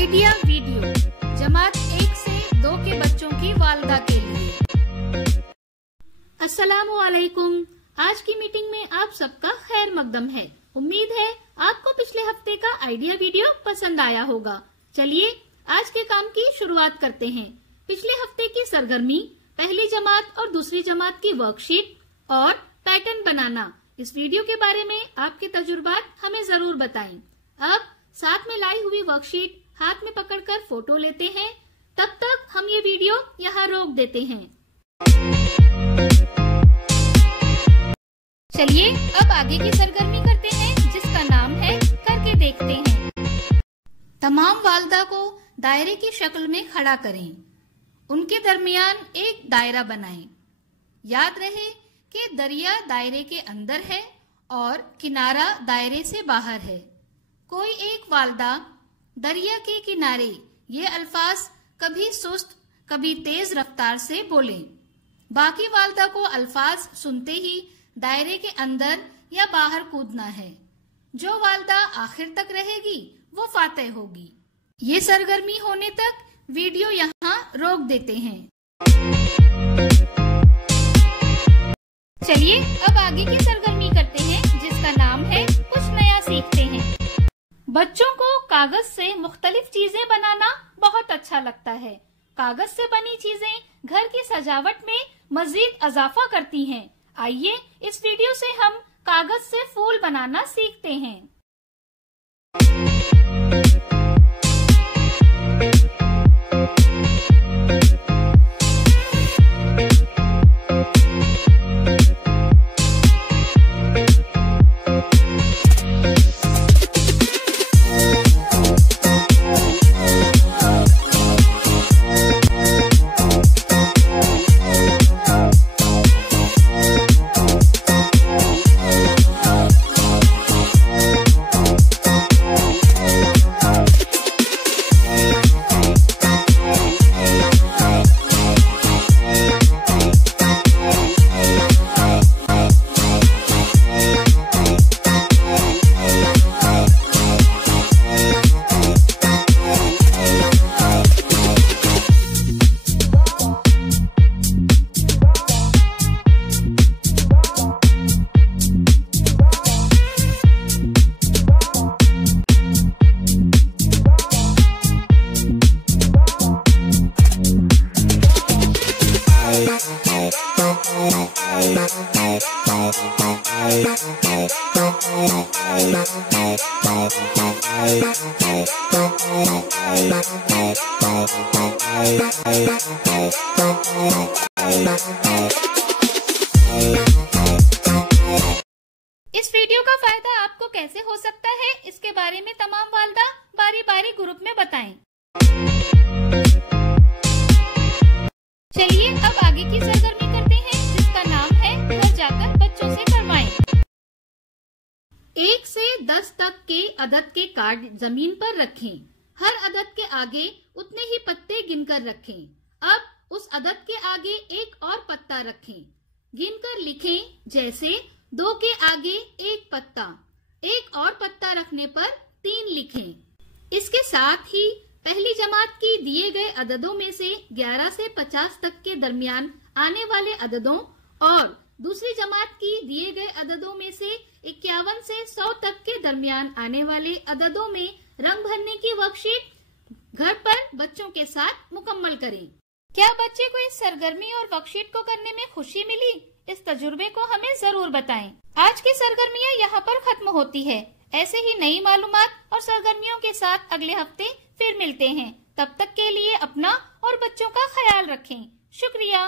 Idea video जमात 1 से 2 के बच्चों की वालदा के लिए। अस्सलामु अलैकुम। आज की मीटिंग में आप सबका खैर मकदम है। उम्मीद है आपको पिछले हफ्ते का आइडिया वीडियो पसंद आया होगा। चलिए आज के काम की शुरुआत करते हैं। पिछले हफ्ते की सरगर्मी पहली जमात और दूसरी जमात की वर्कशीट और पैटर्न बनाना, इस वीडियो के बारे में आपके तजुर्बात हमें जरूर बताएं। अब साथ में लाई हुई वर्कशीट हाथ में पकड़कर फोटो लेते हैं। तब तक हम ये वीडियो यहाँ रोक देते हैं। चलिए अब आगे की सरगर्मी करते हैं, जिसका नाम है करके देखते हैं। तमाम वालदा को दायरे की शक्ल में खड़ा करें। उनके दरमियान एक दायरा बनाएं। याद रहे कि दरिया दायरे के अंदर है और किनारा दायरे से बाहर है। कोई एक वालदा दरिया के किनारे ये अल्फाज कभी सुस्त कभी तेज रफ्तार से बोलें। बाकी वालदा को अल्फाज सुनते ही दायरे के अंदर या बाहर कूदना है। जो वालदा आखिर तक रहेगी वो फातेह होगी। ये सरगर्मी होने तक वीडियो यहाँ रोक देते हैं। चलिए अब आगे की सरगर्मी करते हैं, जिसका नाम है कुछ नया सीखते हैं। बच्चों को कागज से मुख्तलिफ चीजें बनाना बहुत अच्छा लगता है। कागज से बनी चीजें घर की सजावट में मजीद इजाफा करती हैं। आइए इस वीडियो से हम कागज से फूल बनाना सीखते हैं। इस वीडियो का फायदा आपको कैसे हो सकता है, इसके बारे में तमाम वालदा बारी बारी ग्रुप में बताएं। चलिए अब आगे की सरगर्मी करते हैं, जिसका नाम है घर जाकर बच्चों से करवाएं। 1 से 10 तक के अदद के कार्ड जमीन पर रखें। हर अदद के आगे उतने ही पत्ते गिनकर रखें। अब उस अदद के आगे एक और पत्ता रखें। गिनकर लिखें, जैसे 2 के आगे 1 पत्ता, एक और पत्ता रखने पर 3 लिखें। इसके साथ ही पहली जमात की दिए गए अददों में से 11 से 50 तक के दरमियान आने वाले अददों और दूसरी जमात की दिए गए अददों में से 51 से 100 तक के दरमियान आने वाले अददों में रंग भरने की वर्कशीट घर पर बच्चों के साथ मुकम्मल करें। क्या बच्चे को इस सरगर्मी और वर्कशीट को करने में खुशी मिली? इस तजुर्बे को हमें जरूर बताएं। आज की सरगर्मियाँ यहाँ पर खत्म होती है। ऐसे ही नई मालूमात और सरगर्मियों के साथ अगले हफ्ते फिर मिलते हैं। तब तक के लिए अपना और बच्चों का ख्याल रखें। शुक्रिया।